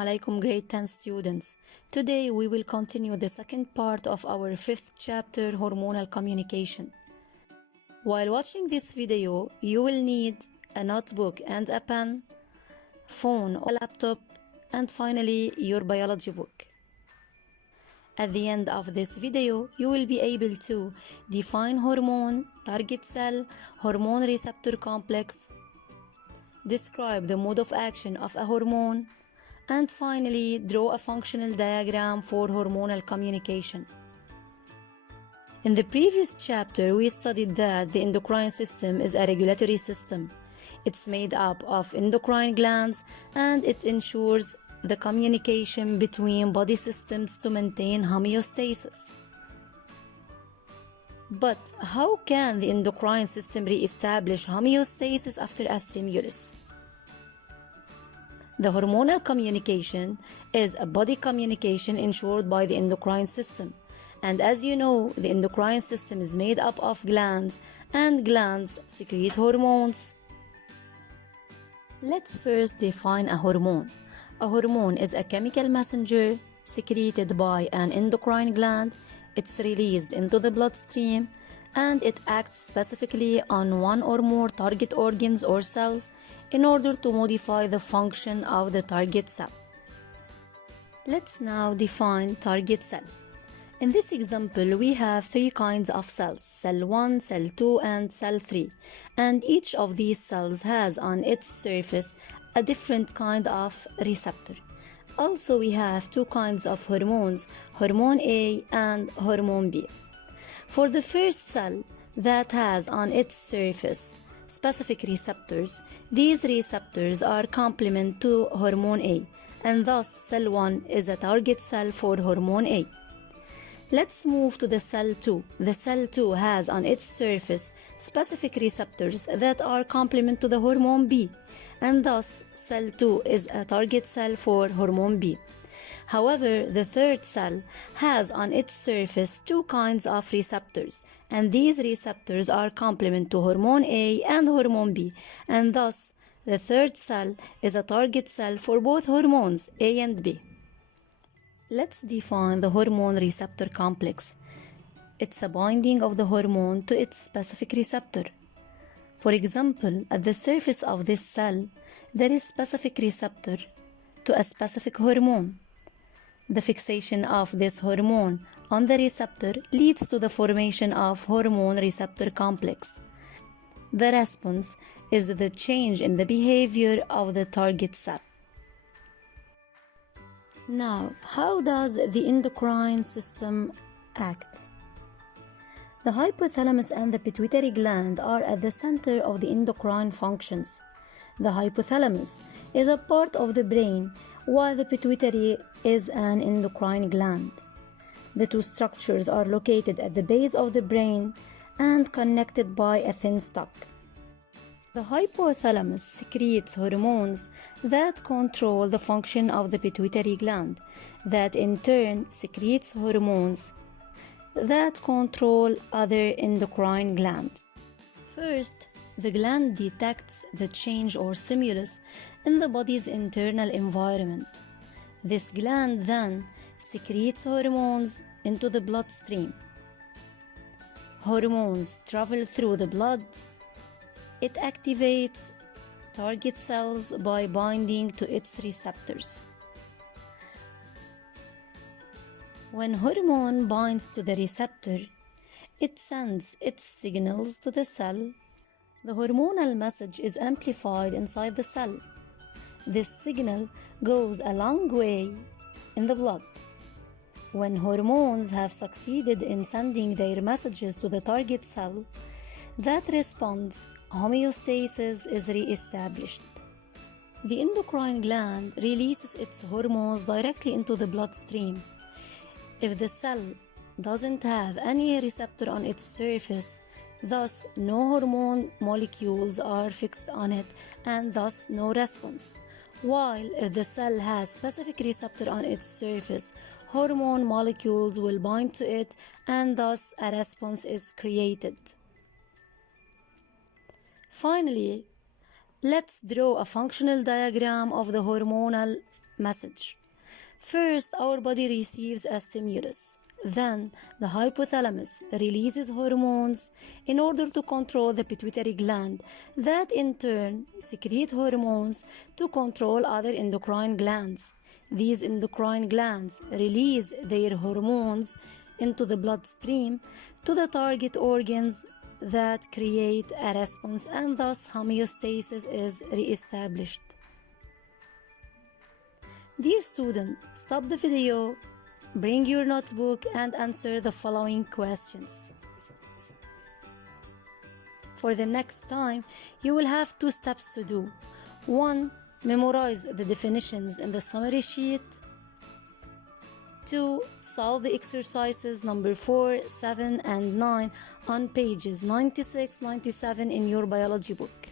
alaikum grade 10 students. Today we will continue the second part of our fifth chapter, hormonal communication. While watching this video, you will need a notebook and a pen, phone or laptop, and finally your biology book. At the end of this video, you will be able to define hormone, target cell, hormone receptor complex, describe the mode of action of a hormone, and finally draw a functional diagram for hormonal communication. In the previous chapter, we studied that the endocrine system is a regulatory system. It's made up of endocrine glands and it ensures the communication between body systems to maintain homeostasis. But how can the endocrine system re-establish homeostasis after a stimulus? The hormonal communication is a body communication ensured by the endocrine system. And as you know, the endocrine system is made up of glands, and glands secrete hormones. Let's first define a hormone. A hormone is a chemical messenger secreted by an endocrine gland. It's released into the bloodstream, and it acts specifically on one or more target organs or cells in order to modify the function of the target cell. Let's now define target cell. In this example, we have three kinds of cells: cell 1, cell 2, and cell 3. And each of these cells has on its surface a different kind of receptor. Also, we have two kinds of hormones, hormone A and hormone B. For the first cell that has on its surface specific receptors, these receptors are complement to hormone A, and thus cell 1 is a target cell for hormone A. Let's move to the cell 2. The cell 2 has on its surface specific receptors that are complement to the hormone B, and thus cell 2 is a target cell for hormone B. However, the third cell has on its surface two kinds of receptors, and these receptors are complement to hormone A and hormone B, and thus the third cell is a target cell for both hormones A and B. Let's define the hormone receptor complex. It's a binding of the hormone to its specific receptor. For example, at the surface of this cell, there is specific receptor to a specific hormone. The fixation of this hormone on the receptor leads to the formation of hormone receptor complex. The response is the change in the behavior of the target cell. Now, how does the endocrine system act? The hypothalamus and the pituitary gland are at the center of the endocrine functions. The hypothalamus is a part of the brain, while the pituitary is an endocrine gland. The two structures are located at the base of the brain and connected by a thin stalk. The hypothalamus secretes hormones that control the function of the pituitary gland, that in turn secretes hormones that control other endocrine glands. First, the gland detects the change or stimulus in the body's internal environment. This gland then secretes hormones into the bloodstream. Hormones travel through the blood. It activates target cells by binding to its receptors. When hormone binds to the receptor, it sends its signals to the cell. The hormonal message is amplified inside the cell. This signal goes a long way in the blood. When hormones have succeeded in sending their messages to the target cell that responds, homeostasis is re-established. The endocrine gland releases its hormones directly into the bloodstream. If the cell doesn't have any receptor on its surface, thus no hormone molecules are fixed on it, and thus no response. While if the cell has specific receptor on its surface, hormone molecules will bind to it, and thus a response is created. Finally, let's draw a functional diagram of the hormonal message. First, our body receives a stimulus. Then, the hypothalamus releases hormones in order to control the pituitary gland, that in turn secrete hormones to control other endocrine glands. These endocrine glands release their hormones into the bloodstream to the target organs that create a response, and thus homeostasis is re-established. Dear student, stop the video, bring your notebook and answer the following questions. For the next time, you will have 2 steps to do. 1. Memorize the definitions in the summary sheet. 2. Solve the exercises number 4, 7, and 9 on pages 96, 97 in your biology book.